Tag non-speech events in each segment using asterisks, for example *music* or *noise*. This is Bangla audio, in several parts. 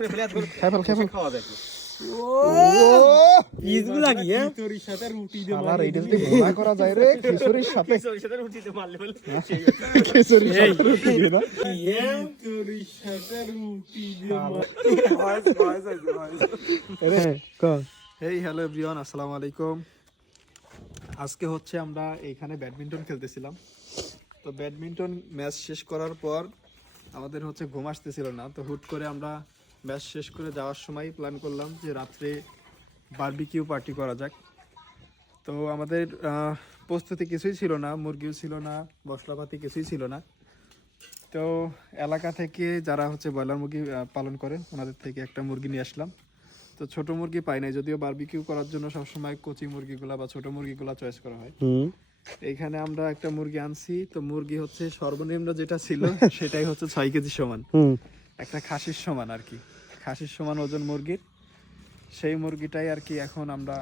খেফল খেফল ইদগুলা কি হ্যাঁ? আবার এইটা যদি ভুনা করা যায় রে খিচুড়ির সাথে। খিচুড়ির সাথে রুটি দিয়ে না? *laughs* হ্যাঁ। ক? হেই হ্যালো এভরিওয়ান আসসালামু আলাইকুম। আজকে হচ্ছে আমরা এইখানে ব্যাডমিন্টন খেলতেছিলাম। তো ব্যাডমিন্টন ম্যাচ শেষ করার পর আমাদের হচ্ছে ঘুম আসতেছিল না তো হুট করে আমরা ম্যাচ শেষ করে যাওয়ার সময় প্ল্যান করলাম যে রাত্রে বারবিকিউ পার্টি করা যাক। তো আমাদের প্রস্তুতি কিছুই ছিল না মুরগিও ছিল না মশলাপাতি কিছুই ছিল না। তো এলাকা থেকে যারা হচ্ছে ব্রয়লার মুরগি পালন করে ওনাদের থেকে একটা মুরগি নিয়ে আসলাম। তো ছোট মুরগি পাই নাই যদিও বারবিকিউ করার জন্য সবসময় কচি মুরগিগুলা বা ছোট মুরগিগুলা চয়েস করা হয়। হুম। এইখানে আমরা একটা মুরগি আনছি তো মুরগি হচ্ছে সর্বনিম্ন যেটা ছিল *laughs* সেটাই হচ্ছে ছয় কেজি সমান। একটা খাসির সমান আর কি। খাসির সমান ওজন মুরগির। সেই মুরগিটাই আর কি এখন আমরা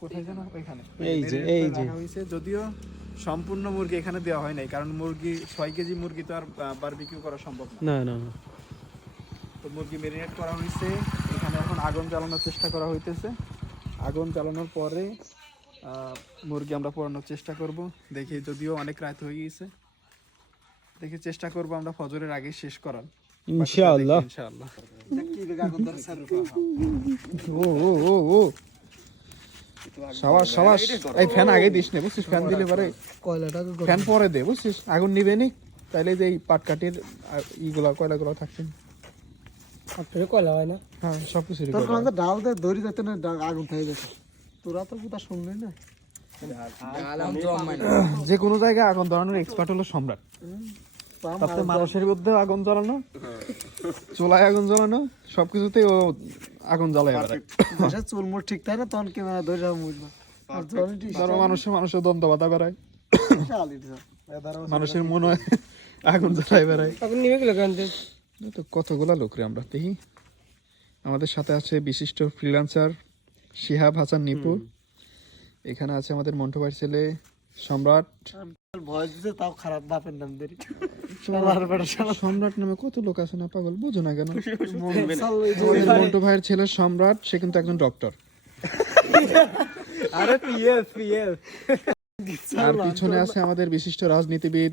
কোথায় যেন ওইখানে। এই যে, এই যে। হয়েছে। যদিও সম্পূর্ণ মুরগি এখানে দেওয়া হয় নাই কারণ মুরগি ছয় কেজি মুরগি তো আর বারবিকিউ করা সম্ভব না। না না। তো মুরগি মেরিনেট করা হয়েছে। এখানে এখন আগুন জ্বালানোর চেষ্টা করা হইতেছে। আগুন জ্বালানোর পরে আহ, মুরগি আমরা পোড়ানোর চেষ্টা করব। দেখি যদিও অনেক রাত হয়ে গিয়েছে। দেখি চেষ্টা করব আমরা ফজরের আগে শেষ করার। ইনশাআল্লাহ ইনশাআল্লাহ ও ও ও ও সাবাস সাবাস এই ফ্যান আগে দিস না বুঝছিস? ফ্যান দিলে পরে কয়লাটা ফ্যান পরে দে বুঝছিস? আগুন নিবে নি তাইলে যে এই ইগুলা কয়লাগুলো থাকছে কয়লা হয় না? হ্যাঁ সব কিছু তোর কোন ডাল দে দড়ি যাতে না আগুন থেকে তোরা তো কথা শুনলি না? যে কোনো জায়গায় আগুন ধরানোর এক্সপার্ট হলো সম্রাট। তাতে মানুষের মধ্যে আগুন জ্বালানো চুলায় আগুন জ্বালানো সবকিছুতেই ও আগুন জ্বালায় চুল মুঠ ঠিক থাকে না তখন ধরে যাব বুঝবা আর যখন ধরো মানুষে মানুষের দ্বন্দ্ব বাধা বেড়ায়। মানুষের মনে হয় আগুন জ্বালায় বেড়ায়। এখন নিবে গেল তো কতগুলা লোক রে আমরা দেখি। আমাদের সাথে আছে বিশিষ্ট ফ্রিল্যান্সার শিহাব হাসান নিপু। এখানে আছে আমাদের মন্টু ভাইয়ের ছেলে সম্রাট? ভয় দিছে তাও খারাপ বাপের নাম দেরি শালার বেটা শালা সম্রাট নামে কত লোক আছে না পাগল? বুঝো না কেন। মন্টু ভাইয়ের ছেলে সম্রাট সে কিন্তু একজন ডক্টর আরে পিএস পিএস আর পিছনে আছে আমাদের বিশিষ্ট রাজনীতিবিদ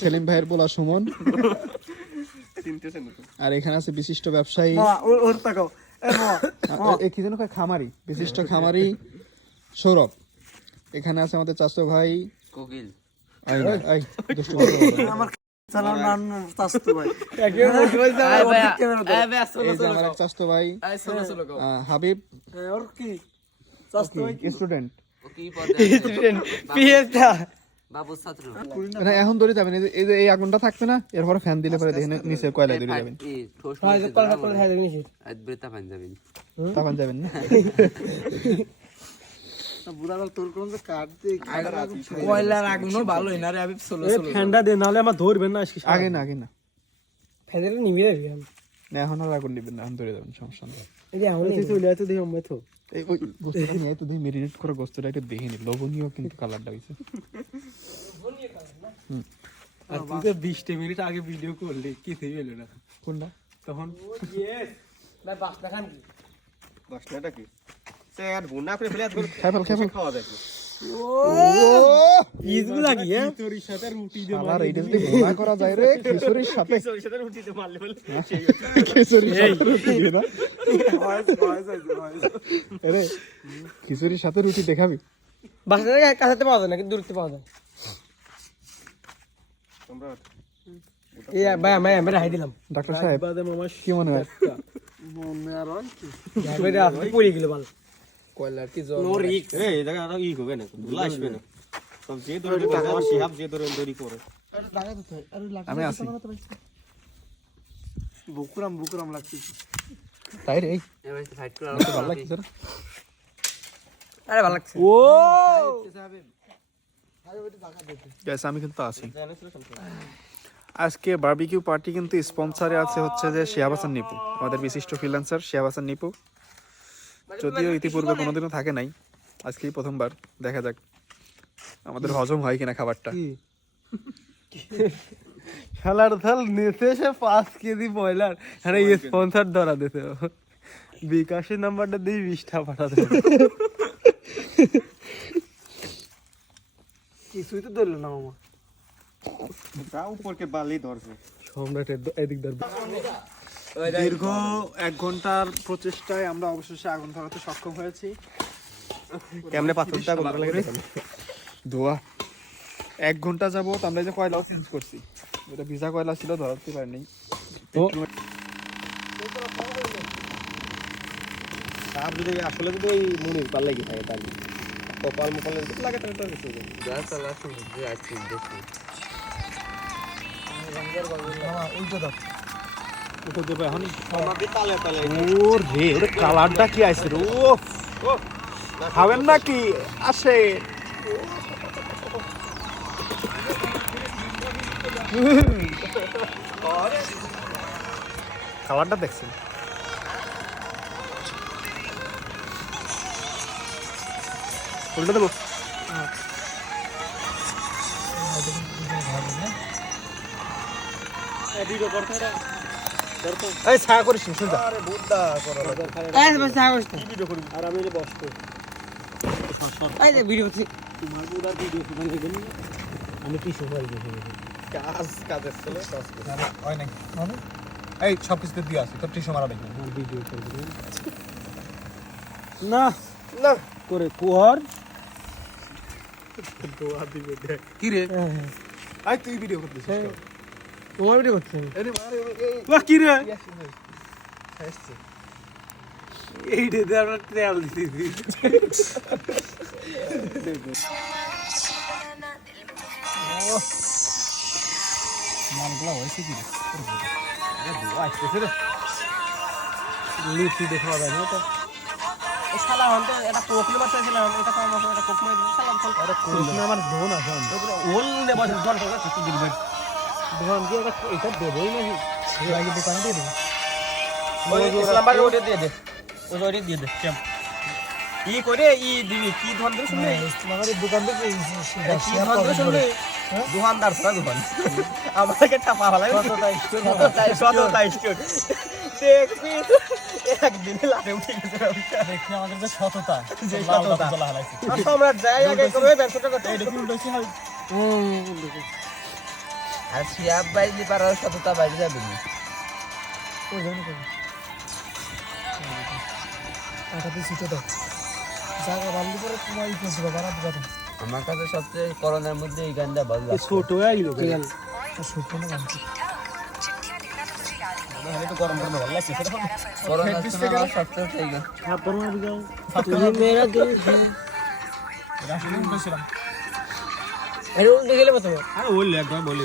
সেলিম ভাইয়ের পোলা সুমন। আর এখানে আছে বিশিষ্ট ব্যবসায়ী। কি যেন খামারি। বিশিষ্ট খামারি সৌরভ। এখানে আছে আমাদের চাচো ভাই। কোকিল। আমার নাম ভাই। আমার এক ভাই হাবিব। ওর কি? চাস্তো ভাই স্টুডেন্ট। পিএস টা না এখন ধরে যাবেন এই যে- এই যে এই আগুনটা থাকবে না এরপরে ফ্যান দিলে পরে দেখেন নিচে কয়লা ধরে যাবেন। হয় যে কয়লা কয়লা খাই দেখিনি তখন যাবেন না বুড়া কাল তোর কোন যে কাট দিয়ে কয়লার আগুনও ভালোই না রে আমি সোলো এ ফ্যানটা দে নাহলে আমার ধরবেন না আগে না আগে না। ফ্যানের নিবি রে না এখন আর আগুন নিবেন না এখন ধরে যাবেন সমস্যা নেই। এই যে এখন তুই চলে আসতে দেখি আমি তো এই ওই গোস্তটা নিয়ে তো দিয়ে মেরিনেট করে গোস্তটা একটু দেখে নি লবণীয় কিন্তু কালারটা হয়েছে আর তুই তো বিশটা মিনিট আগে ভিডিও করলি কি থেকে এলো না। কোনটা? তখন? ভাই বাসটা খান কি? খেফল খেফল কি? হ্যাঁ আবার এইটা যদি ভুনা করা যায় রে খিচুড়ির *laughs* সাথে। রুটি খিচুড়ির সাথে দেখাবি? বাসটা কাছাতে পাওয়া যায় না কিন্তু দূরত্বে পাওয়া যায়? ভাই আমি আমি রাখাই দিলাম। ডাক্তার সাহেব কি মনে হয়? মনে আর কি পড়ে গেল ভালো। কয়লার কি জল এটা লাগা দিতে হয় আরে লাগা আমি আছি বুকুরাম বুকুরাম লাগছে তাই রে ভালো লাগছে আরে ভালো লাগছে ও আমি কিন্তু আছি আজকে বারবিকিউ পার্টি কিন্তু স্পন্সরে আছে হচ্ছে যে শিহাব হাসান নিপু আমাদের বিশিষ্ট ফ্রিল্যান্সার শিহাব হাসান নিপু যদিও ইতিপূর্বে কোনোদিনও থাকে নাই। আজকেই প্রথমবার দেখা যাক। আমাদের হজম হয় কিনা খাবারটা। খেলার থাল নিতে এসে পাঁচ কেজি ব্রয়লার। হ্যাঁ এই স্পন্সার ধরা দিতে বিকাশের নাম্বারটা দিয়ে বিশটা পাঠাতে। কিছুই তো ধরলো না মামা। সম্রাটের এদিক ধর দীর্ঘ এক ঘণ্টার প্রচেষ্টায় আমরা অবশেষে আগুন ধরাতে সক্ষম হয়েছি। কেমনে পাথরটা কোন লাগে ধোয়া। এক ঘণ্টা যাবত আমরা এই যে কয়লাও চেঞ্জ করছি। এটা ভিজা কয়লা ছিল ধরাতে পারিনি। ও। আর যদি আসলে যদি ওই মুনির পাল লাগি থাকে তাহলে। কপাল মোপাল লাগে তাহলে তো কিছু ও রে ওরে কালারটা কি আছে রে? ও খাবেন নাকি? আসে। কালারটা দেখছেন? উল্টা দেবো? এই ছায়া করিস না, শুনতে এই যে বসে আগস্ট আর আমি যে বসবো। এই যে ভিডিও করছি। তোমার পুরা ভিডিও ফুটান দেখবেন আমি কি সময় দেখে কাজ কাজের ছেলে কাজ করে। হয় নাকি এই সব কিছু দিয়ে আছে তোর টিসু মারা দেখবেন ভিডিও করবে না। না। করে কুয়ার। কি রে? আই তুই ভিডিও করতেছিস? তোমার ভিডিও এই, বাহ কি রে? এই আসছে ভাই। আসছে। এই রে দে আমরা ট্রেল দিছি। মানগুলা হয়েছে কি রে? লিচি দেখা না তো শালা হন তো এটা কোকলে বাচ্চা ছিল এটা তো আমার এটা কোক মাই শালা ফল আরে কৃষ্ণ আমার ধন আছে ওল নে বসে জন তো কিছু দিবে? এটা না আগে দোকানে দিয়ে দেবো। ওই ইসলাম দিয়ে দে। ওই ওটা দিয়ে দে কেম ই করে ই দিবি। কি ধন ধরে শুনলে? আমাদের দোকান থেকে কি ধন ধরে শুনলে? দোকানদার দোকান। আমাকে টাপা হলাই কতটা স্টোর। স্টোর। দেখবি একদিন লাটে উঠে গেছে। দেখি আমাদের যে সততা যে শতটা সম্রাট যায় আগে করে ব্যবসাটা করতে। এটা কি উল্টো হয়? আর শিয়াব বাইরে পারার সততা বাইরে যাবে না। জন্য করি আটাতে সিটে দাও। জায়গা বান্ধি করে তোমার ই করছিল বাড়াতে পারো আমার কাছে সবচেয়ে করোনার মধ্যে এই গানটা ভালো লাগছে। ছোট হয়ে গেল ঠিক ছোট না গান। বলি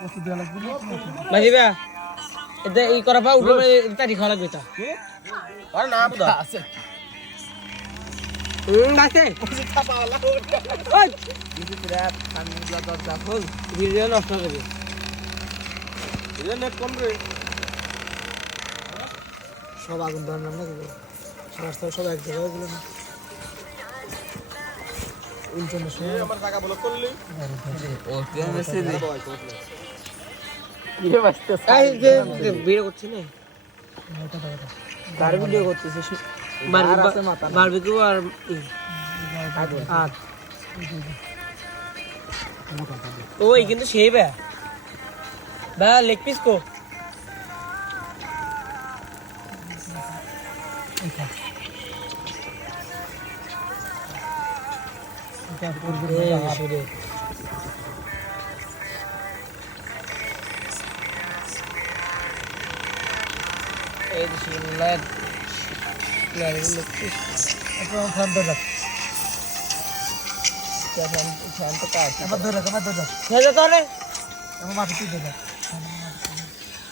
তো দেবো কা কত দেওয়া লাগবে না বাজি বা এটা এই করা পা তারি খাওয়া লাগবে তা কি আরে না আছে হুম বাসে ওই ভিডিও নষ্ট করে দিবে নেট কম রে সব আগুন ধরার নাম লাগবে সমস্ত সব এক জায়গায় গেল না উল্টানোর আমার টাকা ব্লক করলি ও কেন মেসেজ ইয়ে বাস্তে এই যে ভিডিও করছি না? এটা দাও এটা তার ভিডিও করতেছে বারবিকিউ আর আর। ওই কিন্তু সেই ব্যা বা লেগ পিস কো। এটা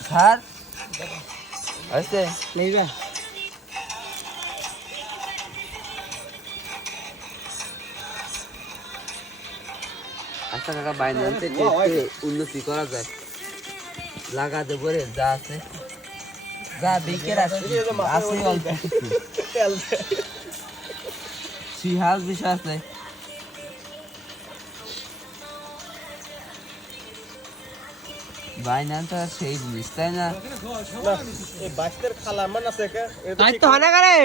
স্যার আসছে নেইবে আচ্ছা কাকা বাইনান্সে উন্নতি করা যায়। লাগাতে পরে যা আছে। যা বিকের আছে অল্প সিহাজ বিষয় আছে বাইনান্স সেই জিনিস তাই না? এই বাস্তের খালা মান আছে কে তো তাই হয়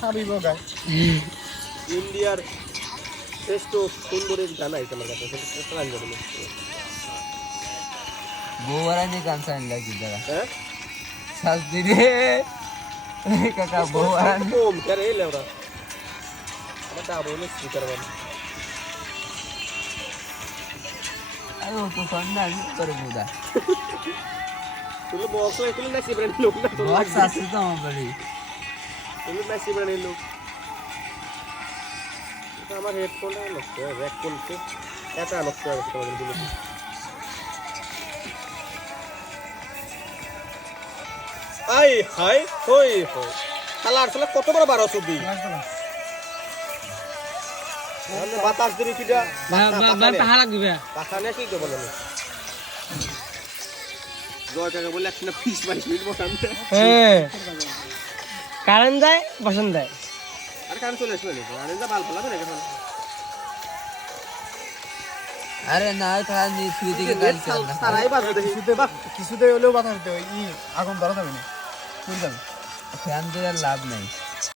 হাবিব গান ইন্ডিয়ার শ্রেষ্ঠ সুন্দরী গান আছে আমার কাছে সেটা গান যাবে বউয়ারানি গান সাইন লাগি দাদা হ্যাঁ শাস্তি রে কাকা বউয়ারানি কম করে এই লেওরা আমার দাবো হলো স্পিকার বান আরে ও তো সন্ধ্যা করে বুদা তুই বক্স হয়ে তুই নাচি ব্র্যান্ড লোক না তো বক্স আছে তো আমার বাড়ি তুই নাচি ব্র্যান্ড লোক আমার হেডফোনটা নষ্ট হয়ে র্যাক করতে এটা নষ্ট হয়ে গেছে তোমাদের দিলে আই হাই হই হই। শালা আর শালা কত বড় বারো চুদি বাতাস দিবি কিটা পাহা লাগবে পাখা নিয়ে কি করব জানো জয় কাকা বলে একটা পিস বাইশ মিনিট বসান হ্যাঁ। কারেন্ট যায় বসন্ত দেয়। আর চলে বাল ফেলাবে না কেন আরে না খান নি দিকে চাল বাজবে দেখি। কিছুতে হলেও বাধা দিতে হয়। ই আগুন ধরা যাবে না। চলে যাবে ফ্যান দিয়ে আর লাভ নাই।